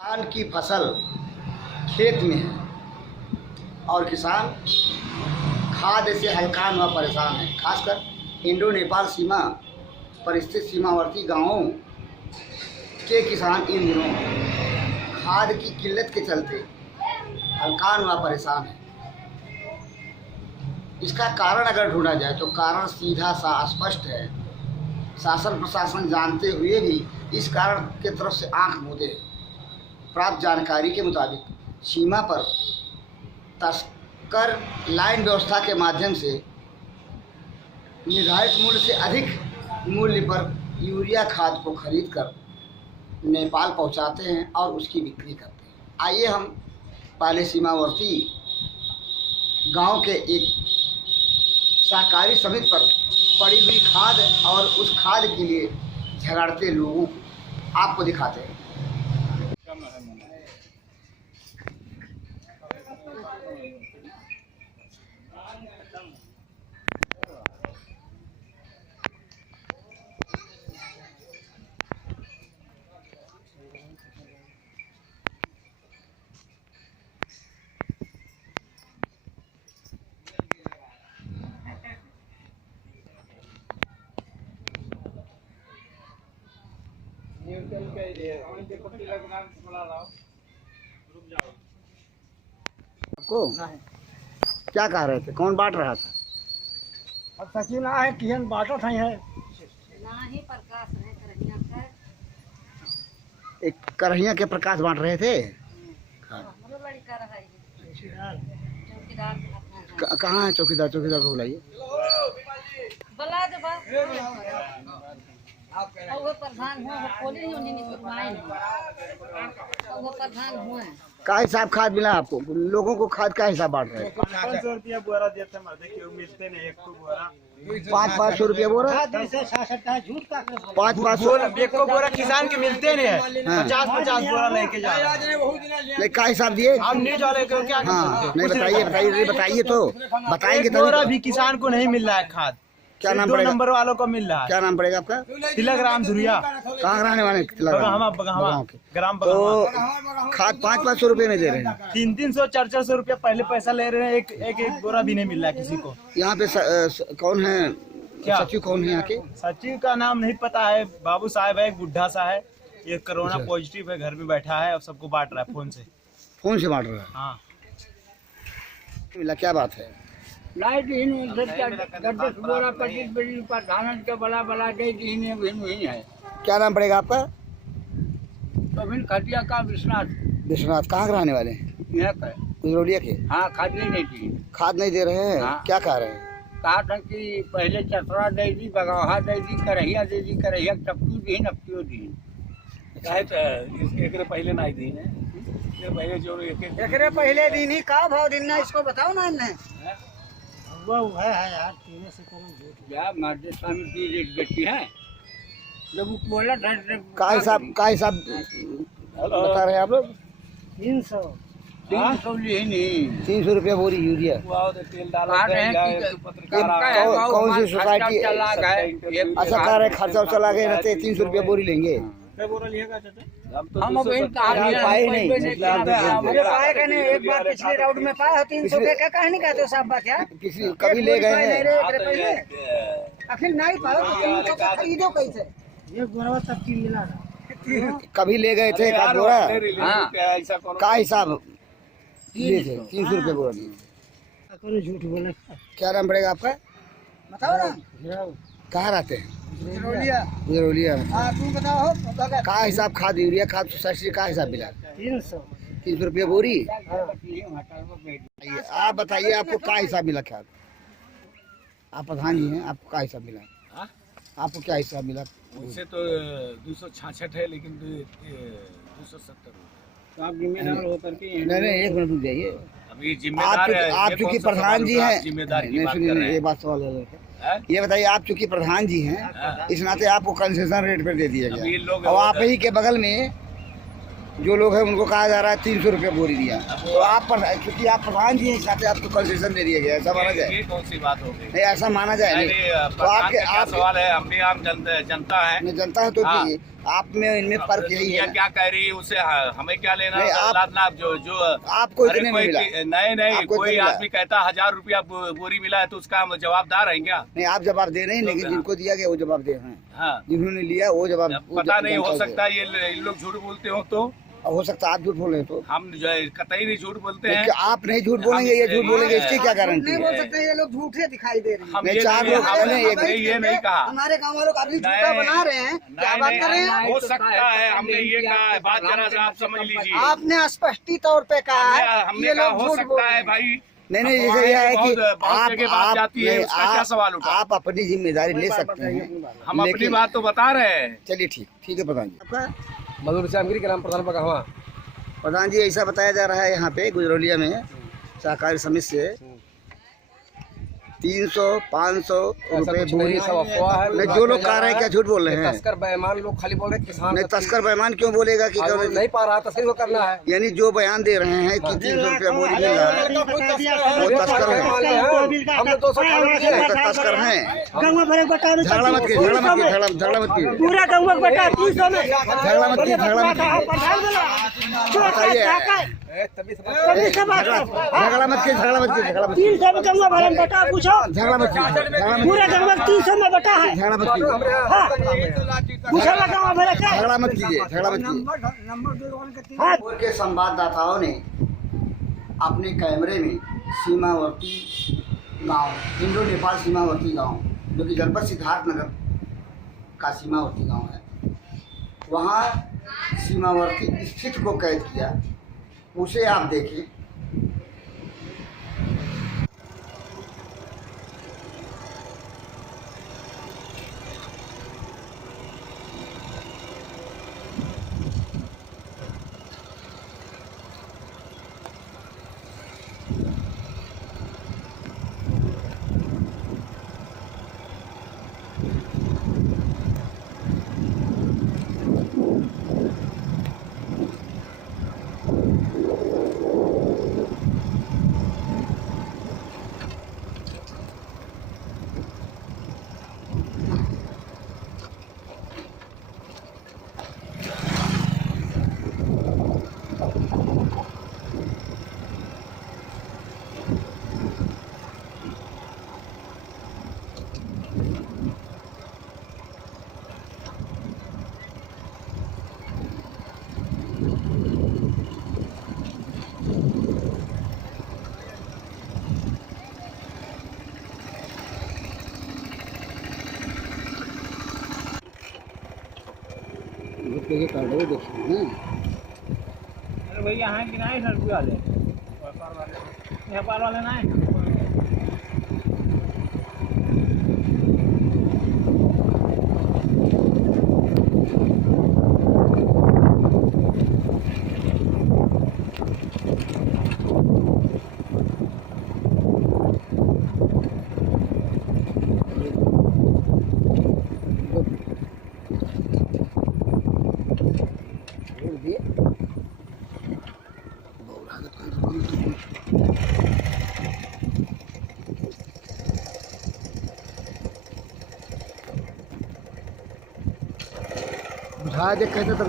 धान की फसल खेत में है और किसान खाद से हलकान व परेशान है। खासकर इंडो नेपाल सीमा पर स्थित सीमावर्ती गांवों के किसान इन दिनों खाद की किल्लत के चलते हलकान व परेशान है। इसका कारण अगर ढूंढा जाए तो कारण सीधा सा स्पष्ट है। शासन प्रशासन जानते हुए भी इस कारण के तरफ से आंख मूंदे है। प्राप्त जानकारी के मुताबिक सीमा पर तस्कर लाइन व्यवस्था के माध्यम से निर्धारित मूल्य से अधिक मूल्य पर यूरिया खाद को खरीद कर नेपाल पहुंचाते हैं और उसकी बिक्री करते हैं। आइए हम पहले सीमावर्ती गांव के एक सहकारी समिति पर पड़ी हुई खाद और उस खाद के लिए झगड़ते लोगों को आपको दिखाते हैं। आपको क्या कह रहे थे? कौन बांट रहा था? अब सचिन है किहन बाटा था है नाही प्रकाश है करहिया का एक करहिया के प्रकाश बांट रहे थे। हमरो लड़का रहा है चौकीदार कहाँ है चौकीदार? चौकीदार को बुलाइए। बला दे बा और वो प्रधान हुआ वो खोली नहीं उन्हें निकलवाए और वो प्रधान हुआ का हिसाब खाद मिला आपको? लोगों को खाद का हिसाब बांट रहे हैं। 500 रुपया बोरा देते मर्दे क्यों मिलते नहीं एक को बोरा 500 रुपया बोरा। 500 एक को बोरा किसान के मिलते नहीं है। 50 बोरा लेके जा नहीं का हिसाब दिए? हम नहीं जा रहे क्या? हाँ नहीं बताइए तो बताएंगे तभी बोरा तो। भी किसान को नहीं मिल रहा है खाद। क्या नाम 2 पड़ेगा? नंबर वालों को मिल रहा है। क्या नाम पड़ेगा आपका? तिलक राम धुरिया कहाँ रहने वाले? बगहावा ग्राम तो बगहावा। खाद 500 रुपये में दे रहे हैं। 300 400 रुपया पहले पैसा ले रहे हैं। एक बोरा भी नहीं मिल रहा है किसी को। यहाँ पे कौन है? क्या? सचिव कौन है यहाँ के? सचिव का नाम नहीं पता है। बाबू साहब है, एक बुढ़ा सा है, ये कोरोना अच्छा। पॉजिटिव है, घर में बैठा है और सबको बांट रहा है फोन से। फोन से बांट रहा है? हाँ मिला क्या बात है? लाइट इन गड्ढे बोरा 25 बड़ी पर धान के बला बला गई इन वही है। क्या नाम पड़ेगा आपका? तो फिर खटिया का विश्वनाथ विश्वनाथ। कहाँ के रहने वाले हैं? यह है। गुजरौलिया के। हाँ खाद नहीं थी। खाद नहीं दे रहे हैं? हाँ। क्या कह रहे हैं? कहा था कि पहले चतरा दे दी, बगौहा दे दी, करहिया दे दी, करहिया टप्पू दी, नप्पियो दी। एक पहले नहीं दी पहले जो एकरे पहले दिन ही का भाव दिन ना इसको बताओ ना इन्हें। वो है यार तेरे से करो या मर्द स्वामी की रेट बेटी है जब वो बोला था का हिसाब बता रहे हैं आप लोग? 300 300 लिए नहीं 300 रुपया बोरी यूरिया। तेल कहा रहे हैं कि कौन सी सोसाइटी? चला गए। अच्छा कह रहे खर्चा चला गए रहते 300 रुपया बोरी लेंगे। हम अब इन कहानी पाए नहीं। मुझे पाए का नहीं। एक बार पिछले राउंड में पाया 300 के क्या कहानी कहते हो साफ बात यार। किसी कभी ले गए हैं? आखिर नहीं पाओ तो 300 का खरीदो कैसे? ये बोरा तब 3 मिला कभी ले गए थे का बोरा? हाँ का हिसाब लिए थे? 300 रुपये बोरा दिए। झूठ बोले। क्या नाम पड़ेगा आपका? बताओ ना। कहाँ रहते हैं? गुजरौलिया। गुजरौलिया में। हाँ तुम बताओ का हिसाब खाद यूरिया खाद सोसाइटी का हिसाब मिला? 300 रुपये बोरी। आप बताइए आपको का हिसाब मिला? खाद आप प्रधान जी हैं, आपको का हिसाब मिला? आपको क्या हिसाब मिला? उनसे तो 266 है लेकिन 270 तो आप जिम्मेदार होकर के नहीं एक मिनट रुक जाइए। अभी जिम्मेदार है। आप चूंकि प्रधान जी हैं, जिम्मेदारी की नहीं बात कर सुनिए रहे हैं। ये बात सवाल है। ये बताइए आप चूंकि प्रधान जी हैं, इस नाते आपको कंसेशन रेट पर दे दिया अभी गया लोग और आप ही के बगल में जो लोग हैं उनको कहा जा रहा है 300 रुपये बोरी दिया। तो आप क्योंकि आप प्रधान जी हैं, इस हिसाब से आपको कंसेशन दे दिया गया, ऐसा माना जाए? ये कौन सी बात हो गई? नहीं, ऐसा माना जाए नहीं। तो आपके आप सवाल है, हम भी आम जनता है, जनता है तो हाँ। आप में इनमें फर्क यही है। क्या कह रही है उससे हमें क्या लेना? नहीं, आप जो आपको इतने में मिला? नहीं, कोई आदमी कहता 1000 रुपया बोरी मिला है तो उसका हम जवाबदार हैं क्या? नहीं, आप जवाब दे रहे हैं, लेकिन जिनको दिया गया वो जवाब दे रहे हैं। हाँ, जिन्होंने लिया वो जवाब पता नहीं, हो सकता है ये लोग झूठ बोलते हो, तो हो सकता है आप झूठ बोल रहे हैं। तो हम कतई नहीं झूठ बोलते हैं। आप नहीं झूठ बोलेंगे, ये झूठ बोलेंगे, इसकी क्या गारंटी है? बोल सकते ये लोग झूठे दिखाई दे रहे हैं। हम ये नहीं कहा, हमारे गाँव वालों का अभी झूठा बना रहे हैं, क्या बात कर रहे हैं? हो सकता है, हमने ये कहा है, बात जरा सा आप समझ लीजिए। आपने स्पष्टी तौर पे कहा है हमने कहा हो सकता है भाई। नहीं, जैसे यह है कि आप अपनी जिम्मेदारी ले सकते हैं। हम अपनी बात तो बता रहे हैं। चलिए ठीक है प्रधान जी। आपका मधुर श्यामगिरी ग्राम प्रधान पकड़वा। प्रधान जी, ऐसा बताया जा रहा है यहाँ पे गुजरौलिया में सहकारी समिति से 300 500 रुपए बोरी। सब अफवाह है। नहीं, जो लोग कह रहे हैं क्या झूठ बोल रहे हैं? तस्कर बेईमान लोग खाली बोल रहे हैं किसान। नहीं, तस्कर बेईमान क्यों बोलेगा कि नहीं पा रहा, तस्कर को करना है। यानी जो बयान दे रहे हैं कि 300 रुपया बोरी मिल रहा है वो तस्कर है। हमने 200 तस्कर हैं। गंगा भरे बता दो, झगड़ा मत कीजिए, झगड़ा मत कीजिए, पूरा गंगा बता 300 में झगड़ा मत कीजिए। बताइए, झगड़ा मत कीजिए। 300 में गंगा भरे बता, पूछो झगड़ा मत कीजिए, पूरा गंगा 300 में बता है। झगड़ा मत कीजिए, पूछो ना गंगा भरे क्या? झगड़ा मत कीजिए। हाँ। के संवाददाताओं ने अपने कैमरे में सीमावर्ती गांव, इंडो नेपाल सीमावर्ती गांव, जो कि जनपद सिद्धार्थनगर का सीमावर्ती गांव है, वहाँ सीमावर्ती स्थिति को कैद किया। उसे आप देखिए। देखिए ना, अरे भैया यहाँ कि नहीं सड़क वाले, व्यापार वाले नहीं। बुझा दे कहते तब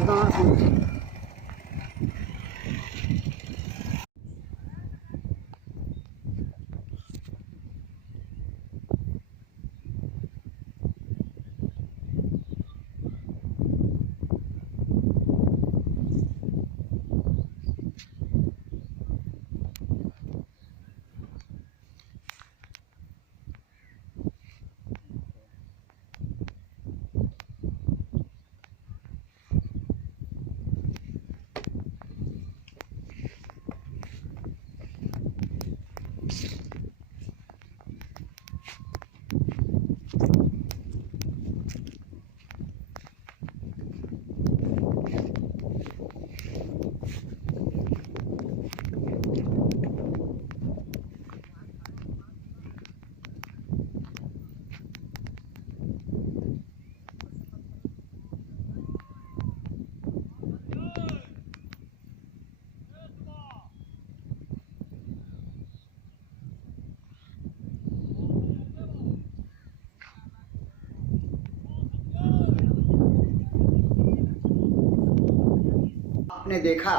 आपने देखा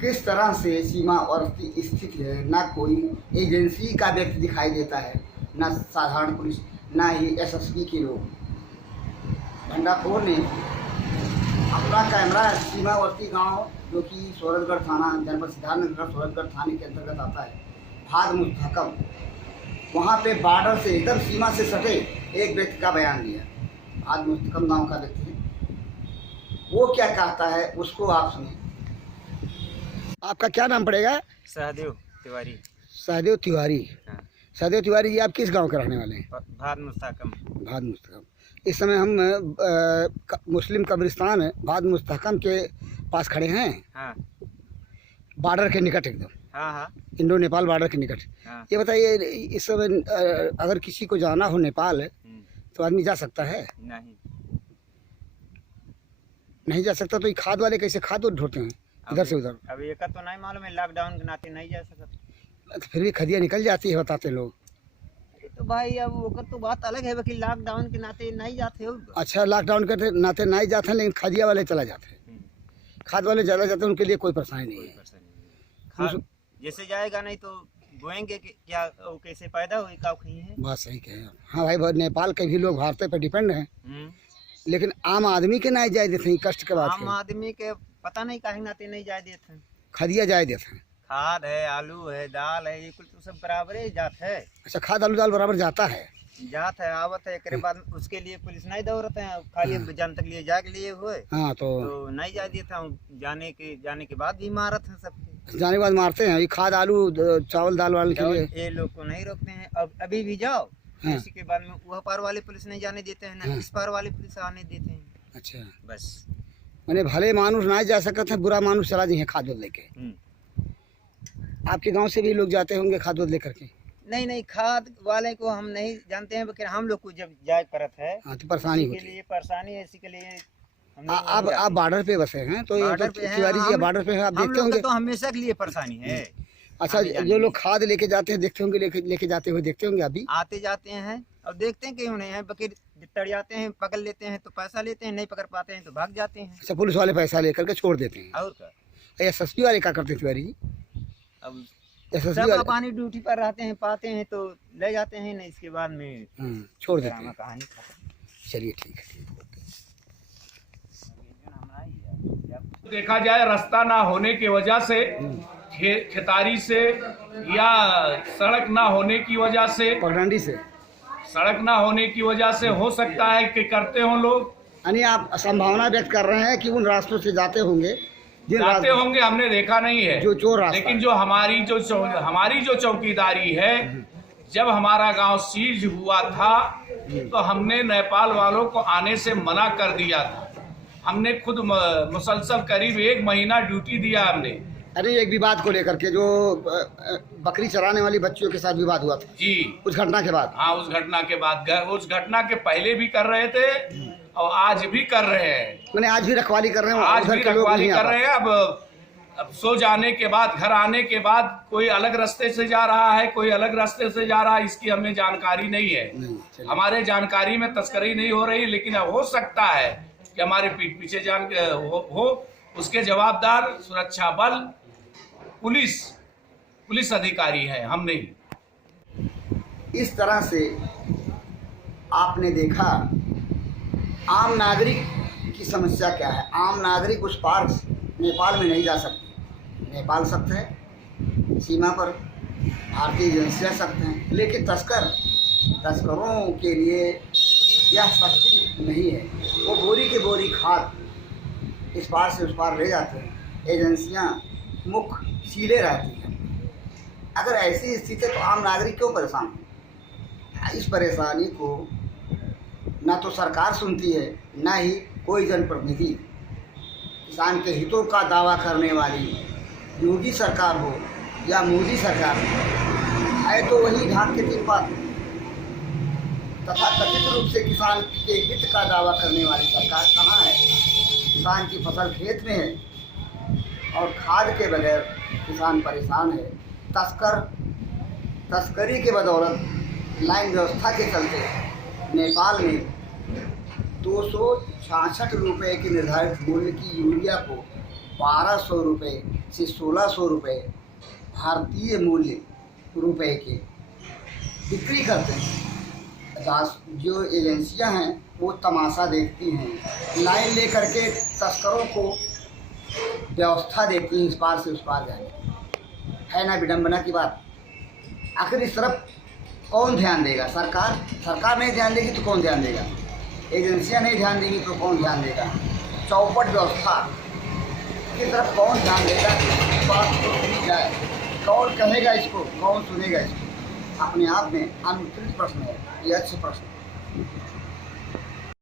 किस तरह से सीमावर्ती स्थित है। ना कोई एजेंसी का व्यक्ति दिखाई देता है, ना साधारण पुलिस, ना ही एसएसपी के लोग। भंडाफोर ने अपना कैमरा सीमावर्ती गांव जो कि सूरजगढ़ थाना, जनपद सिद्धार्थनगर सूरजगढ़ थाने के अंतर्गत आता है, भाद मुस्तहकम, वहाँ पे बॉर्डर से एकदम सीमा से सटे एक व्यक्ति का बयान दिया। भाद मुस्तहकम गांव का व्यक्ति है, वो क्या कहता है उसको आप सुनिए। आपका क्या नाम पड़ेगा? सहदेव तिवारी। सहदेव तिवारी। हाँ। सहदेव तिवारी जी, आप किस गांव के रहने वाले हैं? भाद मुस्तहकम। भाद मुस्तहकम। इस समय हम मुस्लिम कब्रिस्तान भाद मुस्तहकम के पास खड़े हैं। हाँ बॉर्डर के निकट एकदम। हाँ हाँ इंडो नेपाल बॉर्डर के निकट। हाँ। ये बताइए, इस समय अगर किसी को जाना हो नेपाल तो आदमी जा सकता है? नहीं जा सकता। तो ये खाद वाले कैसे खाद ढोते हैं इधर से उधर? अब एक तो नहीं मालूम है, लॉकडाउन के नाते नहीं जा सकता। तो फिर भी खदिया निकल जाती है बताते लोग। तो भाई अब वो तो बात अलग है कि लॉकडाउन के नाते नहीं जाते हो। अच्छा, लॉकडाउन के नाते नहीं जाते हैं, लेकिन खदिया वाले चला जाते हैं। खाद वाले ज़्यादा जाते हैं, उनके लिए कोई परेशानी नहीं है। जैसे जाएगा नहीं तो बोएंगे कि क्या वो कैसे पैदा हुई का कहीं है। बात सही कहे। हाँ भाई, नेपाल के भी लोग भारत पे डिपेंड हैं, लेकिन आम आदमी के नहीं जाए देते हैं। कष्ट के बात आम आदमी के पता नहीं काहे नाते नहीं जाए देते हैं। खदिया जाए देते हैं। खाद है, आलू है, दाल है, ये कुल तो सब बराबर ही जात है। अच्छा, खाद आलू दाल बराबर जाता है, जात है, आवत है। एक बाद उसके लिए पुलिस नहीं दौड़ते हैं, खाली जानते के लिए जाग लिए हुए। हाँ तो नहीं जा देता हूँ। जाने के बाद भी मारत है सबके। जाने के बाद मारते हैं। ये खाद आलू चावल दाल वाले के लिए ये लोग को नहीं रोकते हैं। अब अभी भी जाओ, हाँ। इसी के बाद में वह पार वाले पुलिस नहीं जाने देते हैं, ना इस पार वाले पुलिस आने देते हैं। अच्छा, बस मैंने भले मानुष नहीं जा सकते हैं, बुरा मानुष चला जाए खाद लेके। आपके गांव से भी लोग जाते होंगे खाद लेकर के? नहीं, खाद वाले को हम नहीं जानते हैं, लेकिन हम लोग को जब जाए परत है। हाँ, तो परेशानी के लिए परेशानी है, इसी के लिए आप बॉर्डर पे बसे हैं तो ये तो तिवारी जी बॉर्डर पे आप देखते होंगे तो हमेशा के लिए परेशानी है। अच्छा, जो लोग खाद लेके जाते हैं देखते होंगे, लेके जाते हुए देखते होंगे अभी? आते जाते हैं और देखते हैं क्यों नहीं है, बकीर तड़ जाते हैं, पकड़ लेते हैं तो पैसा लेते हैं, नहीं पकड़ पाते हैं तो भाग जाते हैं। अच्छा, पुलिस वाले पैसा लेकर के छोड़ देते हैं। और क्या? एसएसपी वाले क्या करते हैं तिवारी जी? अब एसएसपी सब वाले पानी ड्यूटी पर रहते हैं, पाते हैं तो ले जाते हैं, नहीं इसके बाद में छोड़ देते हैं। कहानी खत्म। चलिए ठीक है। देखा जाए रास्ता ना होने की वजह से, खेतारी से या सड़क ना होने की वजह से, पगडंडी से सड़क ना होने की वजह से हो सकता है कि करते हो लोग। यानी आप संभावना व्यक्त कर रहे हैं कि उन रास्तों से जाते होंगे, जाते होंगे, हमने देखा नहीं है जो चोर रास्ता। लेकिन जो हमारी जो चौकीदारी है, जब हमारा गांव सीज हुआ था तो हमने नेपाल वालों को आने से मना कर दिया था। हमने खुद मुसलसल करीब 1 महीना ड्यूटी दिया हमने। अरे एक विवाद को लेकर के जो बकरी चराने वाली बच्चियों के साथ विवाद हुआ था जी, उस घटना के बाद। हाँ, उस घटना के बाद, उस घटना के पहले भी कर रहे थे और आज भी कर रहे हैं। मैंने आज भी रखवाली कर रहे हैं, आज भी रखवाली कर रहे हैं। अब सो जाने के बाद, घर आने के बाद कोई अलग रास्ते से जा रहा है, कोई अलग रास्ते से जा रहा है, इसकी हमें जानकारी नहीं है। हमारे जानकारी में तस्करी नहीं हो रही, लेकिन अब हो सकता है कि हमारे पीठ पीछे हो उसके जवाबदार सुरक्षा बल, पुलिस अधिकारी है, हम नहीं। इस तरह से आपने देखा आम नागरिक की समस्या क्या है। आम नागरिक उस पार नेपाल में नहीं जा सकते। नेपाल सख्त है, सीमा पर भारतीय एजेंसियाँ सख्त हैं, लेकिन तस्करों के लिए यह सख्ती नहीं है। वो बोरी के बोरी खाद इस पार से उस पार ले जाते हैं, एजेंसियाँ मुख सीले रहती हैं। अगर ऐसी स्थिति है तो आम नागरिक क्यों परेशान हो? इस परेशानी को ना तो सरकार सुनती है, ना ही कोई जनप्रतिनिधि। किसान के हितों का दावा करने वाली योगी सरकार हो या मोदी सरकार है तो वही घाट के 3 पात तथा कथित रूप से किसान के हित का दावा करने वाली सरकार कहाँ है? किसान की फसल खेत में है और खाद के बगैर किसान परेशान है। तस्करी के बदौलत लाइन व्यवस्था के चलते नेपाल में 266 रुपये की निर्धारित मूल्य की यूरिया को 1200 रुपये से 1600 रुपये भारतीय मूल्य रुपए के बिक्री करते हैं। जो एजेंसियां हैं वो तमाशा देखती हैं, लाइन ले करके तस्करों को व्यवस्था देती हैं इस पार से उस पार जाने की। है ना विडम्बना की बात। आखिर इस तरफ कौन ध्यान देगा? सरकार नहीं ध्यान देगी तो कौन ध्यान देगा? एजेंसियां नहीं ध्यान देगी तो कौन ध्यान देगा? चौपट व्यवस्था की तरफ कौन ध्यान देगा? बात तो सुनी जाए, कौन कहेगा इसको, कौन सुनेगा इसको? अपने आप में अनुत्तरित प्रश्न है, ये अच्छे प्रश्न है।